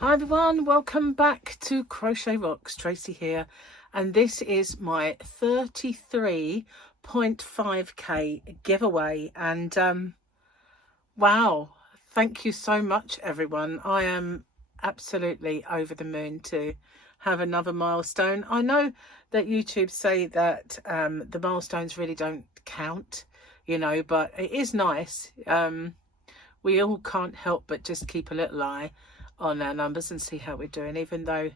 Hi everyone, welcome back to Crochet Rocks. Tracy here, and this is my 33.5k giveaway. And wow, thank you so much everyone. I am absolutely over the moon to have another milestone. I know that YouTube say that the milestones really don't count, you know, but it is nice. We all can't help but just keep a little eye on our numbers and see how we're doing, even though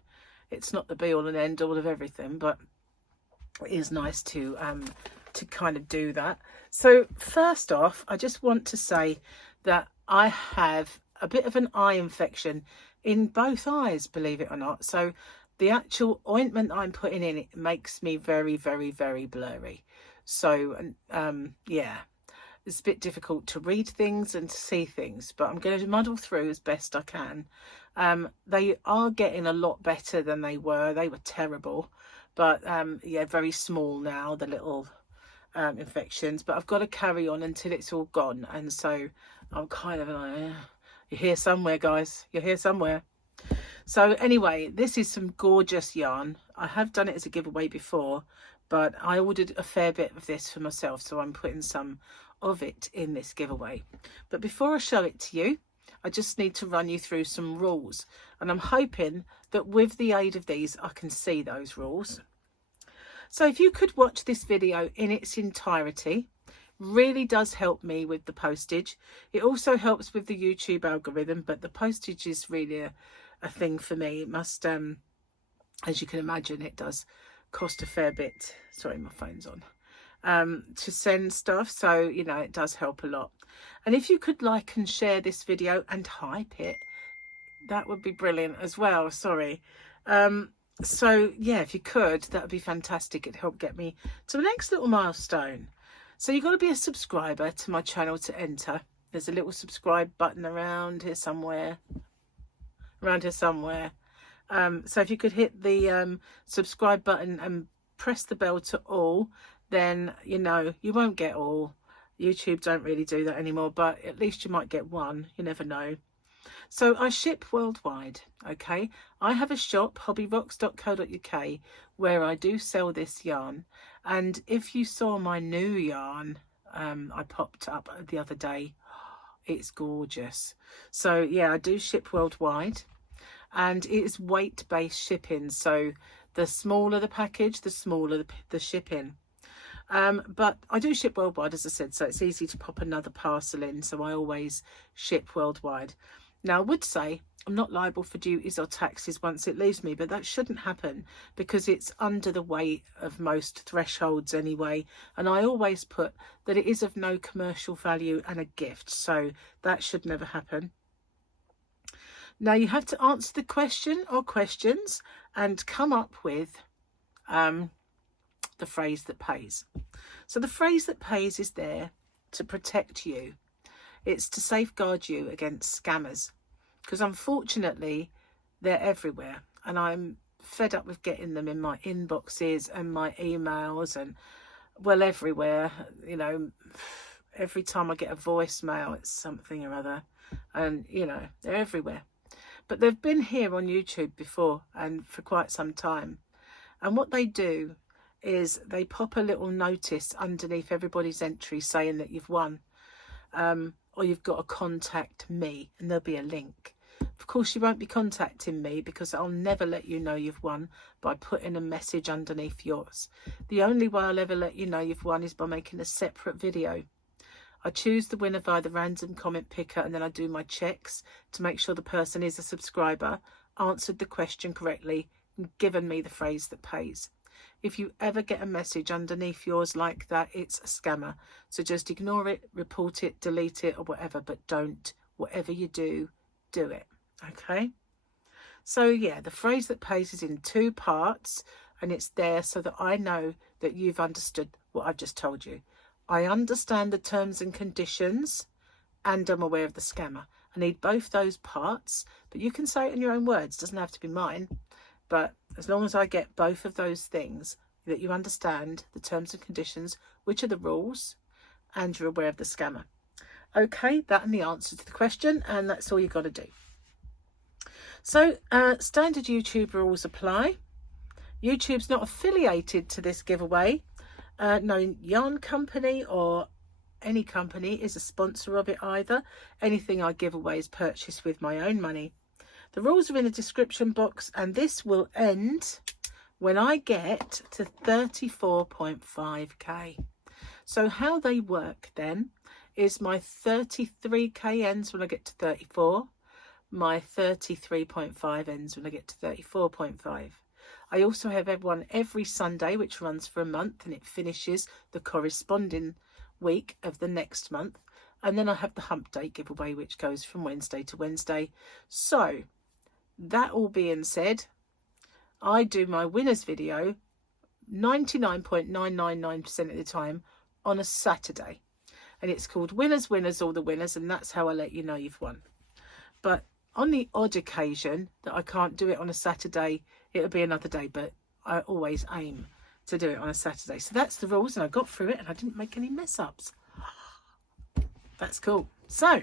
it's not the be all and end all of everything, but it is nice to kind of do that. So first off, I just want to say that I have a bit of an eye infection in both eyes, believe it or not. So the actual ointment I'm putting in, it makes me very, very, very blurry. So yeah, it's a bit difficult to read things and to see things, but I'm going to muddle through as best I can. They are getting a lot better than they were. They were terrible, but yeah, very small now, the little infections, but I've got to carry on until it's all gone. And so I'm kind of like, you're here somewhere, guys, you're here somewhere. So anyway, this is some gorgeous yarn. I have done it as a giveaway before, but I ordered a fair bit of this for myself, so I'm putting some of it in this giveaway. But before I show it to you, I just need to run you through some rules, and I'm hoping that with the aid of these I can see those rules. So if you could watch this video in its entirety, really does help me with the postage. It also helps with the YouTube algorithm, but the postage is really a thing for me. It must as you can imagine, it does cost a fair bit. Sorry, my phone's on. To send stuff, so you know, it does help a lot. And if you could like and share this video and hype it, that would be brilliant as well. Sorry. So yeah, if you could, that would be fantastic. It'd help get me to the next little milestone. So you've got to be a subscriber to my channel to enter. There's a little subscribe button around here somewhere. So if you could hit the subscribe button and press the bell to all, then you know you won't get all. YouTube don't really do that anymore, but at least you might get one. You never know. So I ship worldwide. Okay, I have a shop, hobbyrocks.co.uk, where I do sell this yarn. And if you saw my new yarn I popped up the other day, it's gorgeous. So yeah, I do ship worldwide, and it is weight-based shipping. So the smaller the package, the smaller the shipping. But I do ship worldwide, as I said, so it's easy to pop another parcel in. So I always ship worldwide. Now, I would say I'm not liable for duties or taxes once it leaves me, but that shouldn't happen because it's under the weight of most thresholds anyway. And I always put that it is of no commercial value and a gift, so that should never happen. Now, you have to answer the question or questions and come up with the phrase that pays. So the phrase that pays is there to protect you. It's to safeguard you against scammers, because unfortunately they're everywhere, and I'm fed up with getting them in my inboxes and my emails and, well, everywhere. You know, every time I get a voicemail, it's something or other, and you know, they're everywhere. But they've been here on YouTube before and for quite some time, and what they do is they pop a little notice underneath everybody's entry saying that you've won, or you've got to contact me, and there'll be a link. Of course, you won't be contacting me because I'll never let you know you've won by putting a message underneath yours. The only way I'll ever let you know you've won is by making a separate video. I choose the winner via the random comment picker, and then I do my checks to make sure the person is a subscriber, answered the question correctly, and given me the phrase that pays. If you ever get a message underneath yours like that, it's a scammer. So just ignore it, report it, delete it, or whatever, but don't. Whatever you do, do it. Okay? So yeah, the phrase that pays is in 2 parts, and it's there so that I know that you've understood what I've just told you. I understand the terms and conditions, and I'm aware of the scammer. I need both those parts, but you can say it in your own words. It doesn't have to be mine. But as long as I get both of those things, that you understand the terms and conditions, which are the rules, and you're aware of the scammer. Okay, that and the answer to the question, and that's all you've got to do. So standard YouTube rules apply. YouTube's not affiliated to this giveaway. No yarn company or any company is a sponsor of it either. Anything I give away is purchased with my own money. The rules are in the description box, and this will end when I get to 34.5k. So how they work then is my 33k ends when I get to 34. My 33.5 ends when I get to 34.5. I also have one every Sunday, which runs for a month, and it finishes the corresponding week of the next month. And then I have the hump day giveaway, which goes from Wednesday to Wednesday. So that all being said, I do my winners video 99.999% of the time on a Saturday, and it's called Winners, Winners, All the Winners, and that's how I let you know you've won. But on the odd occasion that I can't do it on a Saturday, it'll be another day, but I always aim to do it on a Saturday. So that's the rules, and I got through it and I didn't make any mess ups. That's cool. So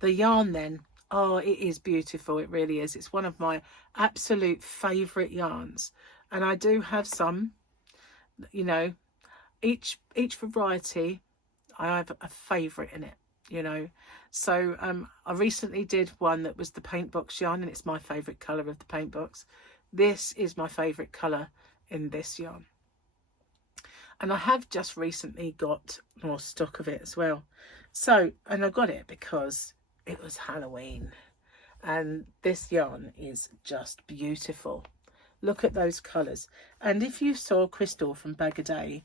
the yarn then, oh, it is beautiful. It really is. It's one of my absolute favorite yarns, and I do have some, you know, each variety I have a favorite in it, you know. So I recently did one that was the paint box yarn, and it's my favorite color of the paint box. This is my favorite color in this yarn, and I have just recently got more stock of it as well. So, and I got it because it was Halloween, and this yarn is just beautiful. Look at those colors. And if you saw Crystal from Bag a Day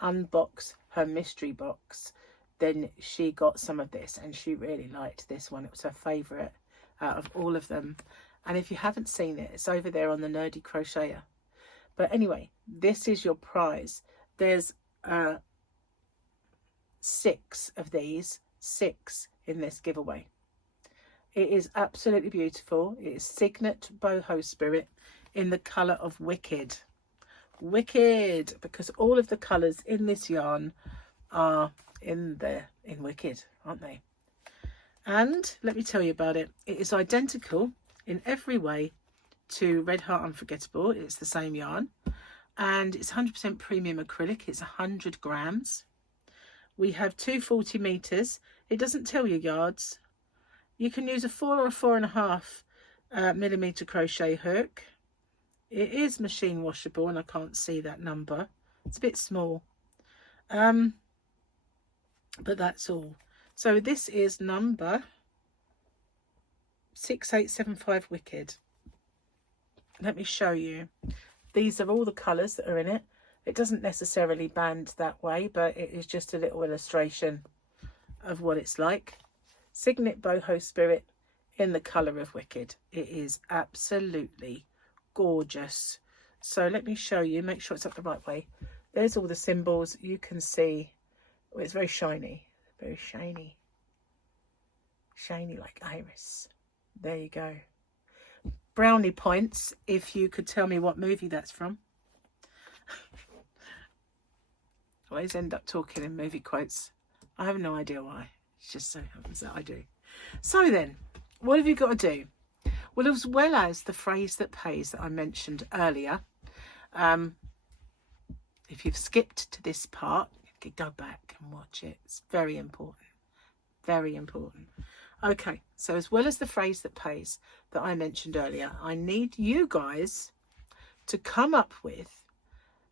unbox her mystery box, then she got some of this and she really liked this one. It was her favorite out of all of them. And if you haven't seen it, it's over there on the Nerdy Crocheter. But anyway, this is your prize. There's 6 of these, 6 in this giveaway. It is absolutely beautiful. It is Cygnet Boho Spirit in the colour of Wicked. Wicked, because all of the colours in this yarn are in Wicked, aren't they? And let me tell you about it. It is identical in every way to Red Heart Unforgettable. It's the same yarn, and it's 100% premium acrylic. It's 100 grams. We have 240 meters. It doesn't tell you yards. You can use a 4 or a 4.5 millimeter crochet hook. It is machine washable, and I can't see that number. It's a bit small, but that's all. So this is number 6875 Wicked. Let me show you. These are all the colours that are in it. It doesn't necessarily band that way, but it is just a little illustration of what it's like. Cygnet Boho Spirit in the colour of Wicked. It is absolutely gorgeous. So let me show you, make sure it's up the right way. There's all the symbols. You can see, oh, it's very shiny, very shiny. Shiny like iris. There you go. Brownie points if you could tell me what movie that's from. I always end up talking in movie quotes. I have no idea why. It's just so happens that I do. So then, what have you got to do? Well, as well as the phrase that pays that I mentioned earlier, if you've skipped to this part, you can go back and watch it. It's very important. Very important. Okay, so as well as the phrase that pays that I mentioned earlier, I need you guys to come up with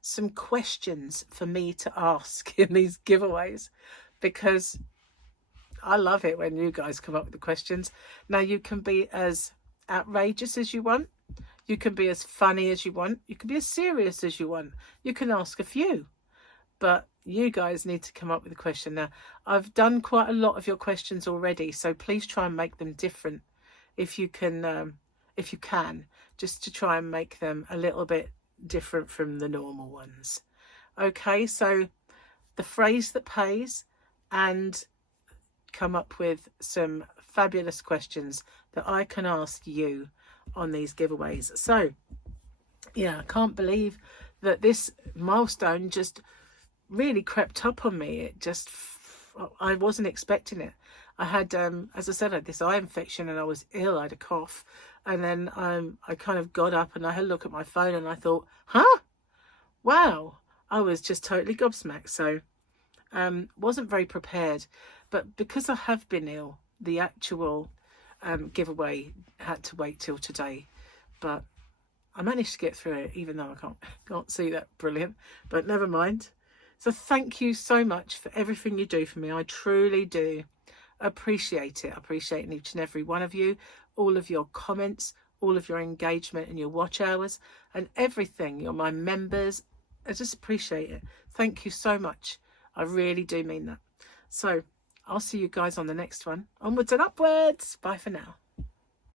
some questions for me to ask in these giveaways, because I love it when you guys come up with the questions. Now, you can be as outrageous as you want. You can be as funny as you want. You can be as serious as you want. You can ask a few, but you guys need to come up with a question. Now, I've done quite a lot of your questions already, so please try and make them different if you can, just to try and make them a little bit different from the normal ones. Okay, so the phrase that pays, and come up with some fabulous questions that I can ask you on these giveaways. So yeah, I can't believe that this milestone just really crept up on me. It just, I wasn't expecting it. I had, as I said, I had this eye infection and I was ill. I had a cough. And then I kind of got up and I had a look at my phone and I thought, huh? Wow. I was just totally gobsmacked. So wasn't very prepared. But because I have been ill, the actual giveaway had to wait till today. But I managed to get through it, even though I can't see that brilliant. But never mind. So thank you so much for everything you do for me. I truly do appreciate it. I appreciate each and every one of you, all of your comments, all of your engagement and your watch hours and everything. You're my members. I just appreciate it. Thank you so much. I really do mean that. So I'll see you guys on the next one. Onwards and upwards. Bye for now.